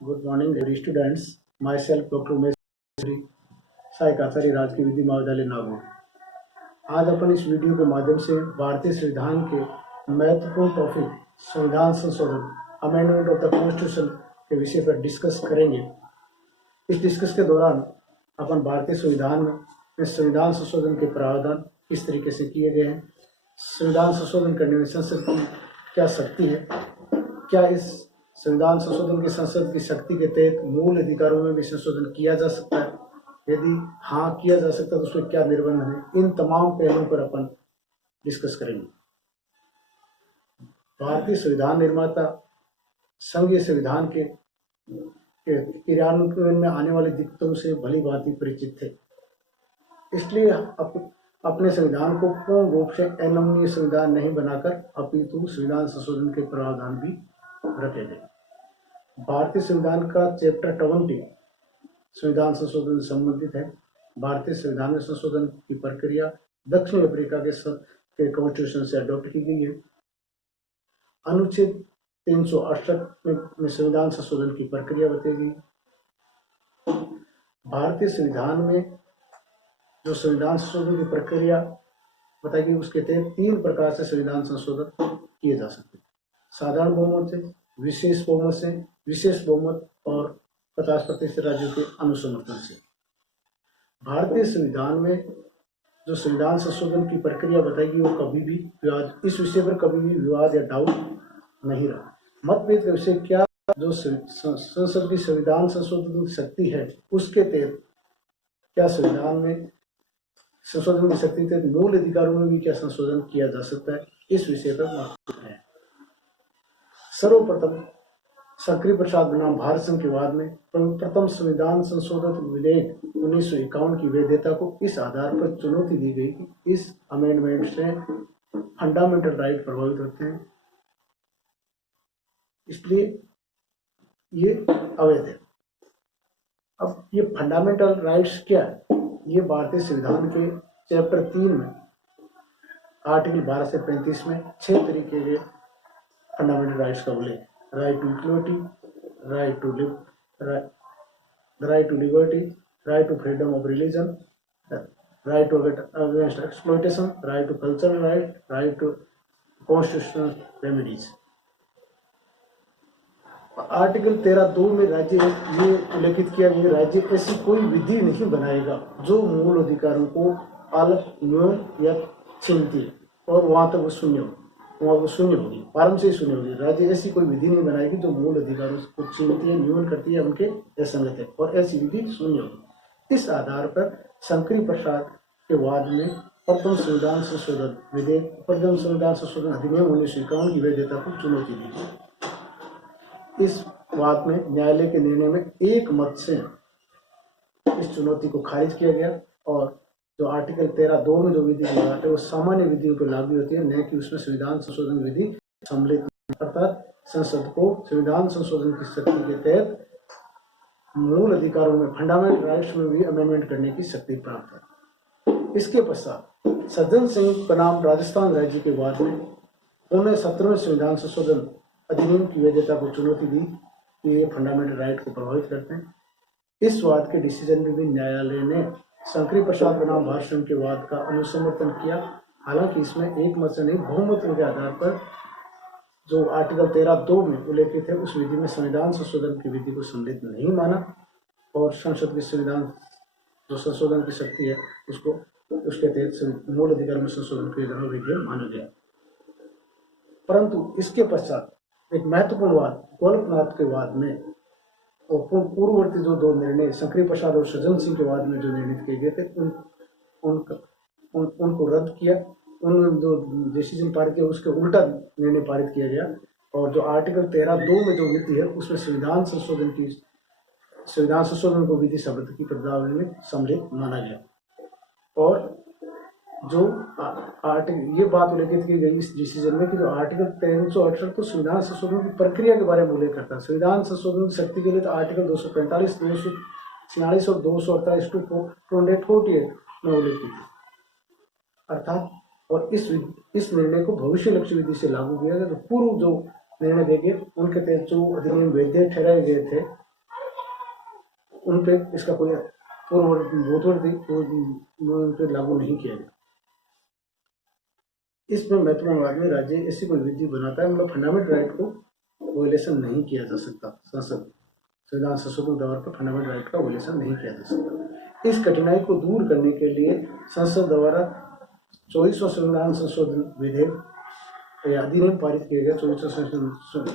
Good morning dear students. Myself doctor Umesh सहायक आचार्य राजकीय विधि महाविद्यालय नागौर। आज अपन इस वीडियो के माध्यम से भारतीय संविधान के महत्वपूर्ण टॉपिक संविधान संशोधन अमेंडमेंट ऑफ द कॉन्स्टिट्यूशन के विषय पर डिस्कस करेंगे। इस डिस्कस के दौरान अपन भारतीय संविधान में संविधान संशोधन के प्रावधान किस तरीके से किए गए हैं, संविधान संशोधन करने में संसद की क्या शक्ति है, क्या इस संविधान संशोधन की संसद की शक्ति के तहत मूल अधिकारों में भी संशोधन किया जा सकता है, यदि हाँ किया जा सकता है तो उसमें क्या निर्बंध है, इन तमाम पहलुओं पर अपन डिस्कस करेंगे। भारतीय संविधान निर्माता संघीय संविधान के क्रियान्वयन में आने वाली दिक्कतों से भली भांति परिचित थे, इसलिए अपने संविधान को पूर्ण रूप से अनमनीय संविधान नहीं बनाकर अपितु संविधान संशोधन के प्रावधान भी रखे गए। भारतीय संविधान का चैप्टर 20 संविधान संशोधन से संबंधित है। भारतीय संविधान में संशोधन की प्रक्रिया दक्षिण अफ्रीका के कॉन्स्टिट्यूशन से अडॉप्ट की गई है। अनुच्छेद 368 में संविधान संशोधन की प्रक्रिया बताई गई। भारतीय संविधान में जो संविधान संशोधन की प्रक्रिया बताई गई उसके तहत 3 प्रकार से संविधान संशोधन किए जा सकते हैं। साधारण बहुमत से, विशेष बहुमत और 50% राज्यों के अनुसमर्थन से। भारतीय संविधान में जो संविधान संशोधन की प्रक्रिया बताएगी वो कभी भी विवाद, इस विषय पर कभी भी विवाद या डाउट नहीं रहा। मतभेद का विषय क्या, जो संसद की संविधान संशोधन की शक्ति है उसके तहत क्या संविधान में संशोधन की शक्ति तहत मूल अधिकारों में भी क्या संशोधन किया जा सकता है, इस विषय पर महत्वपूर्ण है। सर्वप्रथम शंकरी प्रसाद बनाम भारत संघ के बाद में प्रथम संविधान संशोधन विधेयक 1951 की वैधता को इस आधार पर चुनौती दी गई कि इस अमेंडमेंट से फंडामेंटल राइट प्रभावित होते हैं, इसलिए ये अवैध है। अब ये फंडामेंटल राइट्स क्या है, ये भारतीय संविधान के चैप्टर 3 में आर्टिकल 12 से 35 में 6 तरीके के फंडामेंटल राइट्स का उल्लेख। Right to equality, right to liberty, right to freedom of religion, right to against exploitation, right to cultural right, right to constitutional remedies. Article 13(2) में राज्य ये उल्लेखित किया गया, राज्य ऐसी कोई विधि नहीं बनाएगा जो मूल अधिकारों को अलग, न्यून या छीनती है और वहां तक वो शून्य होगी, प्रारंभ से ही शून्य होगी। राज्य ऐसी कोई विधि नहीं बनाएगी जो मूल अधिकारों को छीनती है, न्यून करती है, उनके असंगत है, और ऐसी विधि शून्य होगी। इस आधार पर शंकरी प्रसाद के वाद में प्रथम संविधान संशोधन विधेयक, प्रथम संविधान संशोधन अधिनियम 1951 की वैधता को चुनौती दी गई। इस वाद में न्यायालय के निर्णय में एक मत से इस चुनौती को खारिज किया गया, और जो आर्टिकल 13(2) में जो विधि की बात है वो सामान्य विधियों पर लागू होती है, न कि उसमें संविधान संशोधन विधि सम्मिलित, अर्थात संसद को संविधान संशोधन की शक्ति के तहत मूल अधिकारों में, फंडामेंटल राइट्स में भी अमेंडमेंट करने की शक्ति प्राप्त है। इसके पश्चात सज्जन सिंह बनाम राजस्थान राज्य के बाद में उन्होंने 17वें संविधान संशोधन अधिनियम की वैधता को चुनौती दी कि ये फंडामेंटल राइट को प्रभावित करते हैं। इस वाद के डिसीजन में भी न्यायालय ने शंकरी प्रसाद बनाम भारत संघ के वाद का अनुसमर्थन किया। हालांकि इसमें एक मत से नहीं, बहुमत के आधार पर जो आर्टिकल 13(2) में उल्लेखित है उस विधि में संविधान संशोधन की विधि को सम्मिलित नहीं माना, और संसद की संविधान जो संशोधन की शक्ति है उसको उसके तहत मूल अधिकार में संशोधन के विधेयक माना गया। परंतु इसके पश्चात एक महत्वपूर्ण वाद, गोलकनाथ के वाद में और पूर्ववर्ती जो 2 निर्णय शंकरी प्रसाद और सज्जन सिंह के वाद में जो निर्णय किए गए थे उनको रद्द किया। उन्होंने जो डिसीजन पारित किया उसके उल्टा निर्णय पारित किया गया, और जो आर्टिकल 13(2) में जो विधि है उसमें संविधान संशोधन को विधि शब्द की पदावली में सम्मिलित माना गया। और जो ये बात उल्लेखित की गई इस डिसीजन में कि जो आर्टिकल 368 तो संविधान संशोधन की प्रक्रिया के बारे में उल्लेख करता है। संविधान संशोधन की शक्ति के लिए तो आर्टिकल 245, 246 और 248 में उल्लेखित है, अर्थात और इस निर्णय को भविष्य लक्ष्य विधि से लागू किया गया। तो पूर्व जो निर्णय देंगे उनके तहत जो अधिनियम वैध ठहराए गए थे उन पे इसका कोई पूर्ववर्ती उन पे लागू नहीं किया गया। इसमें महत्वपूर्ण बात में राज्य ऐसी कोई विधि बनाता है, मतलब फंडामेंटल राइट को वोलेशन नहीं किया जा सकता। संसद संविधान संशोधन द्वारा पर फंडामेंटल राइट का वोलेशन नहीं किया जा सकता। इस कठिनाई को दूर करने के लिए संसद द्वारा 24वां संविधान संशोधन विधेयक या अधिनियम पारित किया गया। 24वां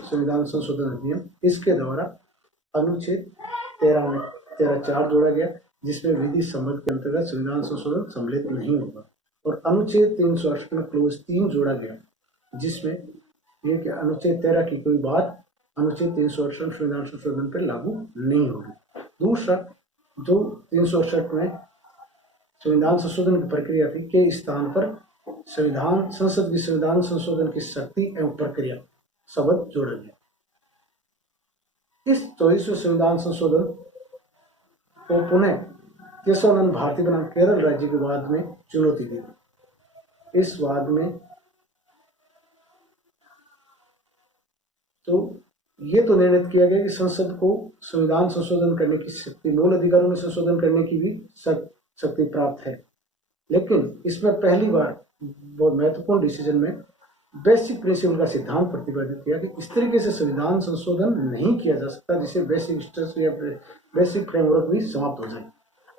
संविधान संशोधन अधिनियम, इसके द्वारा अनुच्छेद 13 में 13(4) जोड़ा गया, जिसमें विधि संबंध के अंतर्गत संविधान संशोधन सम्मिलित नहीं होगा। और अनुच्छेद 368 में क्लोज 3 जोड़ा गया, जिसमें यह कि अनुच्छेद 13 की कोई बात अनुच्छेद 368 संविधान संशोधन पर लागू नहीं होगी। दूसरा, जो 368 में संविधान संशोधन की प्रक्रिया थी के स्थान पर संसद की संविधान संशोधन की शक्ति एवं प्रक्रिया शब्द जोड़ा गया। इस 24वें संविधान संशोधन को पुनः केशवानंद भारती बनाम केरल राज्य के वाद में चुनौती दी। इस वाद में तो ये तो निर्णय किया गया कि संसद को संविधान संशोधन करने की शक्ति, मूल अधिकारों में संशोधन करने की भी शक्ति प्राप्त है, लेकिन इसमें पहली बार बहुत महत्वपूर्ण डिसीजन में बेसिक प्रिंसिपल का सिद्धांत प्रतिपादित किया कि इस तरीके से संविधान संशोधन नहीं किया जा सकता जिससे बेसिक स्ट्रक्चर या बेसिक फ्रेमवर्क भी समाप्त हो जाए।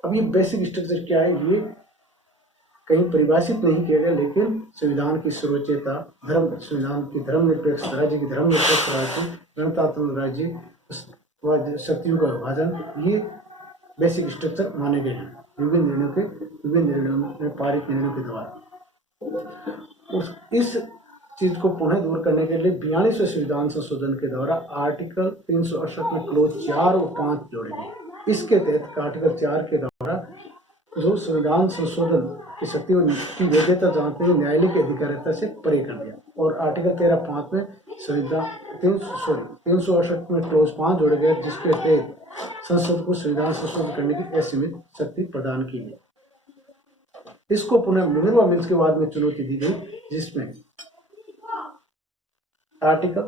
अब ये बेसिक स्ट्रक्चर क्या है, ये कहीं परिभाषित नहीं किया गया, लेकिन संविधान की सर्वोच्चता, संविधान की धर्मनिरपेक्ष राज्य की धर्मनिरपेक्ष राज्य, गणतंत्र राज्य, शक्तियों का विभाजन, ये बेसिक स्ट्रक्चर माने गए हैं विभिन्न निर्णयों में पारित निर्णयों के द्वारा। इस चीज को पुनः दूर करने के लिए 42वें संविधान संशोधन के द्वारा आर्टिकल 368 में क्लोज 4 और 5 जोड़े गए। इसके तहत आर्टिकल 4 के द्वारा जो संविधान संशोधन की शक्ति की वैधता जांचने में न्यायालय की अधिकारिता से परे कर दिया। और आर्टिकल 13(5) में संविधान 368 में क्लोज 5 जोड़े गए, जिसके तहत संसद को संविधान संशोधन करने की असीमित शक्ति प्रदान की गई। इसको पुनः मिनर्वा मिल्स के बाद में चुनौती दी गई, जिसमें आर्टिकल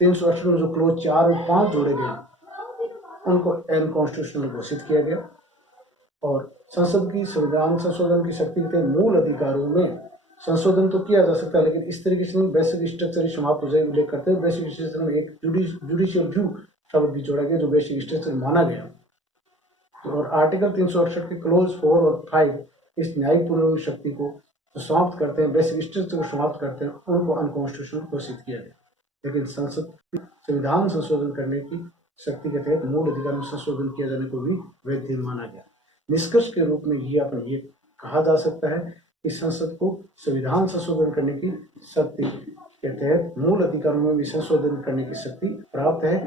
368 में जो क्लोज 4 और 5 जोड़े गए उनको अनकॉन्स्टिट्यूशनल घोषित किया गया। और संसद की संविधान संशोधन की शक्ति के मूल अधिकारों में संशोधन तो किया जा सकता है, लेकिन इस तरीके से नहीं, बेसिक स्ट्रक्चर ही समाप्त हो जाएगा। उल्लेख करते हुए बेसिक स्ट्रक्चर में एक जुडिशियल व्यू शब्द भी जोड़ा गया जो बेसिक स्ट्रक्चर माना गया। और आर्टिकल 368 के क्लोज 4 और 5 इस न्यायिक पूर्व शक्ति को जो समाप्त करते हैं, बेसिक स्ट्रक्चर को समाप्त करते हैं, उनको अनकॉन्स्टिट्यूशनल घोषित किया गया। लेकिन संसद संविधान संशोधन करने की शक्ति के तहत मूल अधिकार में संशोधन किया जाने को भी वैध माना गया। निष्कर्ष के रूप में ये कहा जा सकता है कि संसद को संविधान संशोधन करने की शक्ति के तहत मूल अधिकारों में भी संशोधन करने की शक्ति प्राप्त है,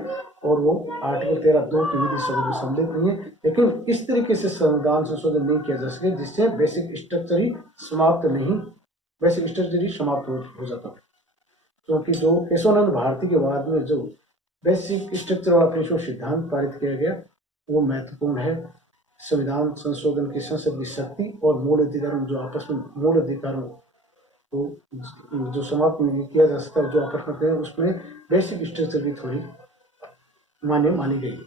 और वो आर्टिकल 13(2) की विधि शब्द में सम्मिलित नहीं है। लेकिन इस तरीके से संविधान संशोधन नहीं किया जा सके जिससे बेसिक स्ट्रक्चर ही समाप्त हो जाता है। क्योंकि जो केशवानंद भारती के बाद में जो बेसिक स्ट्रक्चर वाला प्रिंसिपल सिद्धांत पारित किया गया वो महत्वपूर्ण है। संविधान संशोधन की संसद की शक्ति और मूल अधिकारों जो आपस में मूल अधिकारों को जो समाप्त नहीं किया जा सकता, जो आपस में उसमें बेसिक स्ट्रक्चर की थोड़ी मानी गई।